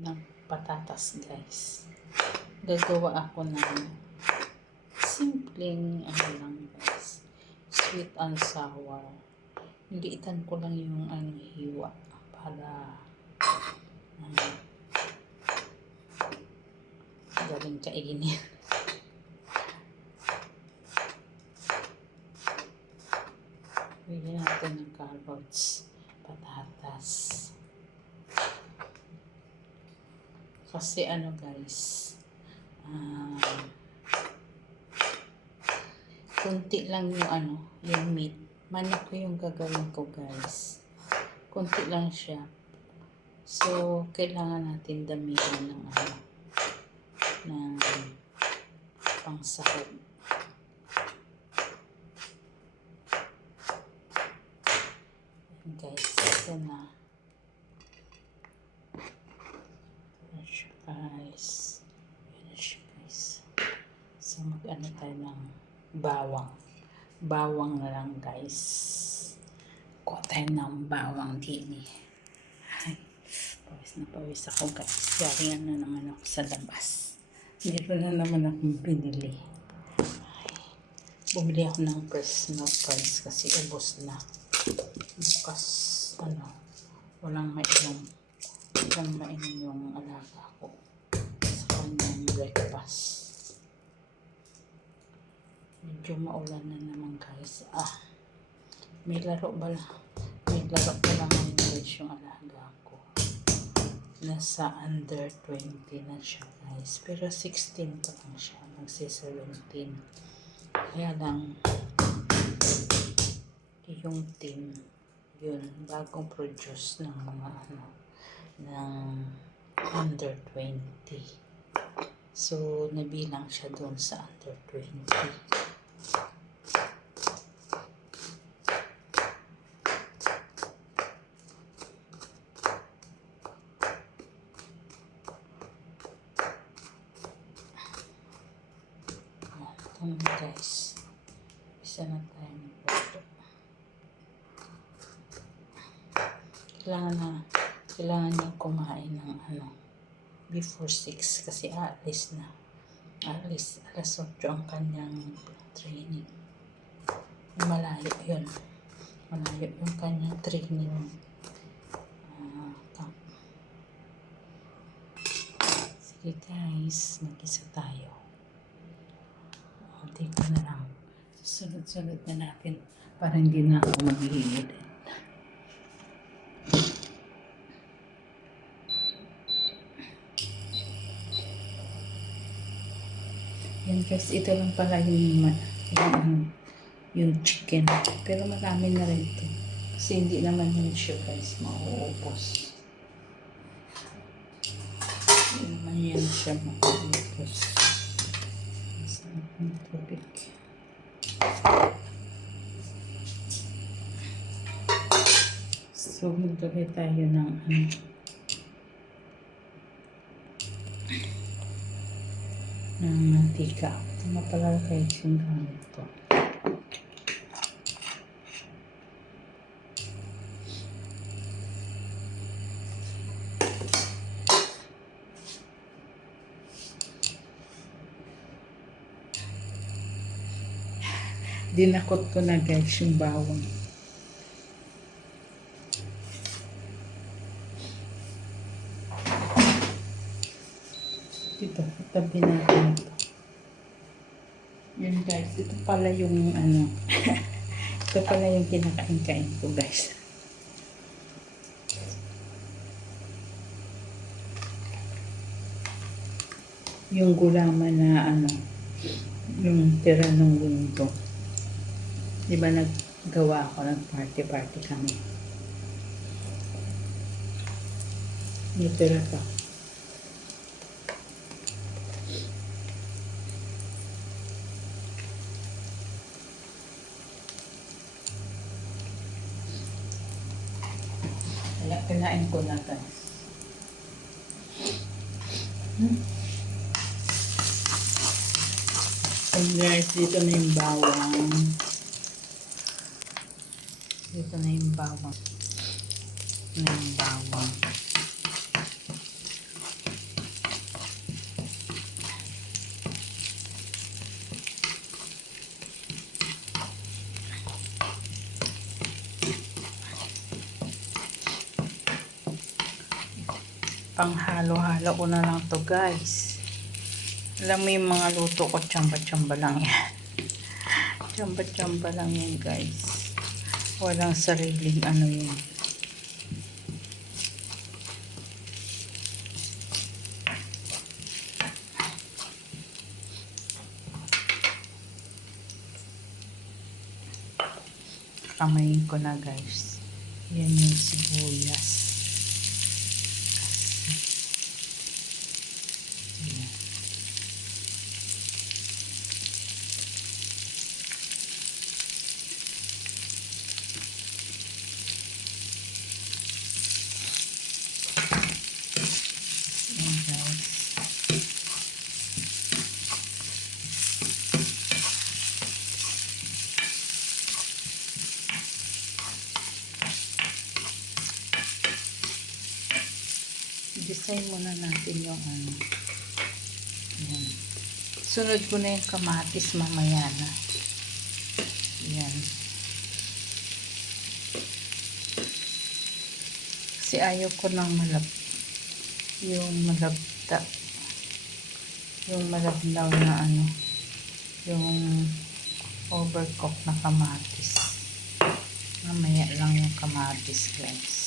ng patatas, guys. Gagawa ako ng simpleng lang, guys, sweet and sour. Niliitan ko lang yung hiwa para galing kainin. Bigyan natin ng carrots, patatas. Kasi guys, kunti lang yung yung meat. Manok ko yung gagawin ko, guys. Kunti lang siya. So, kailangan natin damihan ng ng pangsahog. And guys, ito na. Guys. So, tayo ng bawang. Bawang na lang, guys. Kuha tayo ng bawang din eh. Ay, pawis na pawis ako, guys. Galingan na naman ako sa labas. Meron na naman akong pinili. Ay, bumili ako ng fresh milk, guys, kasi ubos na. Bukas, walang mainom. Walang mainom yung alaga ko sa kanyang breakfast. Medyo maulan na naman, guys. May laro pa lang ngayon, guys, yung alaga ko. Nasa under 20 na siya, guys. Pero 16 pa lang siya. Magsi-17. Kaya lang, yung team, yun, bagong produce ng mga ng under 20. So, nabilang siya doon sa under 20. Guys, isa na tayo ng photo. Kailangan niya kumain ng before 6 kasi aalis na. Alas 8 ang kanyang training. Malayo yun. Malayo yung kanyang training camp. Sige, guys, mag-isa tayo. Dito na lang. Sunod-sunod na natin para hindi na ako maghihilid. Yan, guys, ito lang pala yung chicken. Pero marami na rin ito. Kasi hindi naman yun siya, guys, mauubos. Hindi naman yan siya mauubos. Tubig. So, magdagay tayo ng mantika. Ito na pala kayo yung gamit ko. Dinakot ko na, guys, yung bawang. Ito, tabi natin ito. Yun, guys, ito pala yung ito pala yung kinakain-kain ko, guys. Yung gulaman na yung tira ng window. Diba naggawa ako ng party kami. May tira pa. Kaya kinain ko na, guys. And guys, dito na yung bawang. Dito na yung bawang. Panghalo-halo ko na lang to guys. Alam mo yung mga luto ko, tsamba-tsamba lang yan. Tsamba-tsamba lang yan guys. Walang sariling ano yun. Kamayin ko na guys. Yan yung sibuyas. Yan. Yan guys. Design muna natin yung ano. Yan. Sunod ko na yung kamatis mamaya na. Yan. Kasi ayaw ko ng yung malabta. Yung malabnaw na ano. Yung overcook na kamatis. Mamaya lang yung kamatis guys.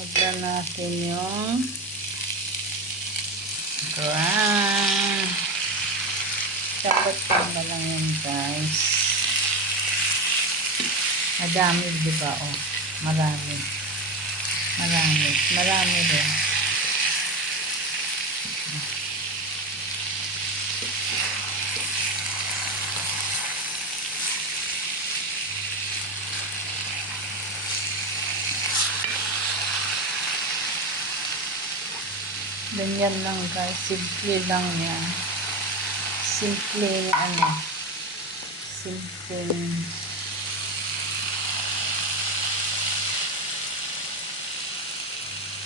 Sunod natin yung ground. Dapat pa lang yun guys. Madami diba? Oh, marami. Marami rin. Ganyan lang guys, simple lang yan. Simple ano. Simple.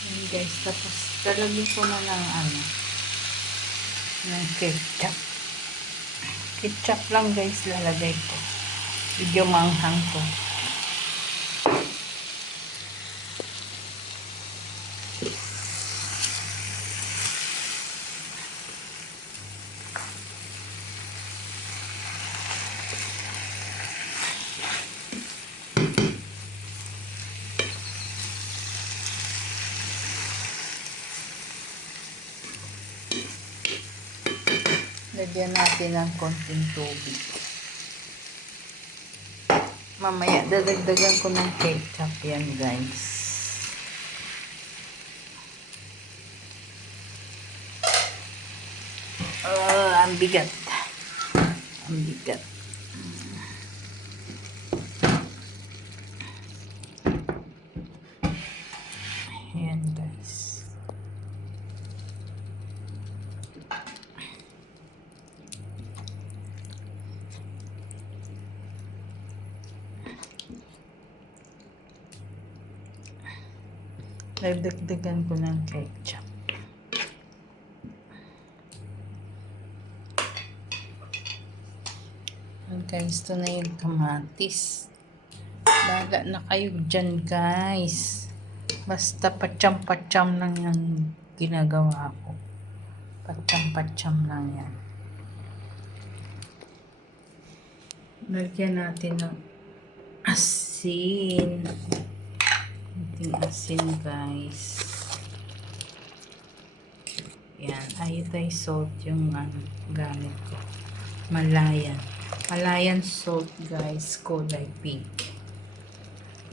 Yan guys, tapos talagyan ko na ng ano. Ng ketchup. Ketchup lang guys lalagay ko. Medyo manghang ko. Lagyan natin ng konting tubig. Mamaya dadagdagan ko ng ketchup yan guys. Ang bigat. Ang bigat. Ayan guys. Dagdagan ko ng ketchup. Guys, ito na yung kamatis. Baga na kayo dyan guys. Basta patsam-patsam lang yung ginagawa ko. Patsam-patsam lang yan. Lagyan natin ng asin. Konting asin guys. Yan. Iodized salt yung gamit ko. Malayan salt guys. Kulay pink.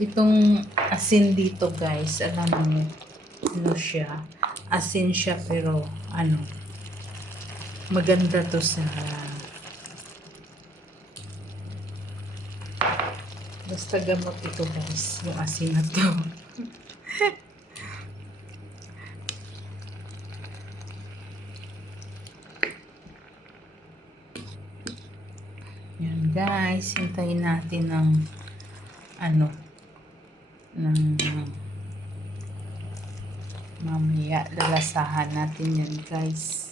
Itong asin dito guys. Alam mo ano siya. Asin siya pero ano. Maganda to sa Basta gamot ito guys, yung asin na to. Yan guys, hintayin natin ng mamaya lalasahan natin yan guys.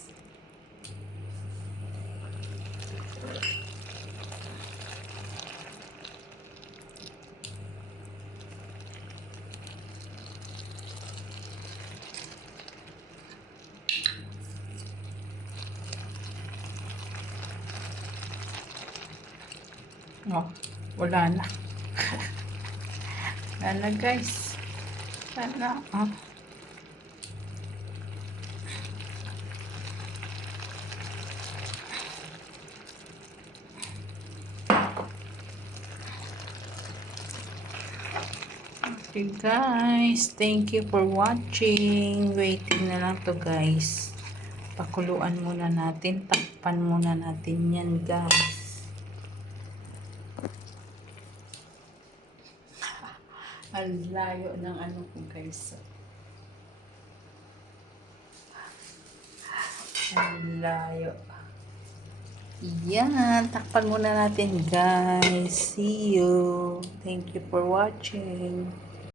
Oh, wala na. Wala na guys. Sana, Okay guys, thank you for watching. Waiting na lang to guys. Pakuluan muna natin, takpan muna natin yan guys. Ang layo ng ano ko guys. Ang layo. Yan, takpan muna natin guys. See you. Thank you for watching.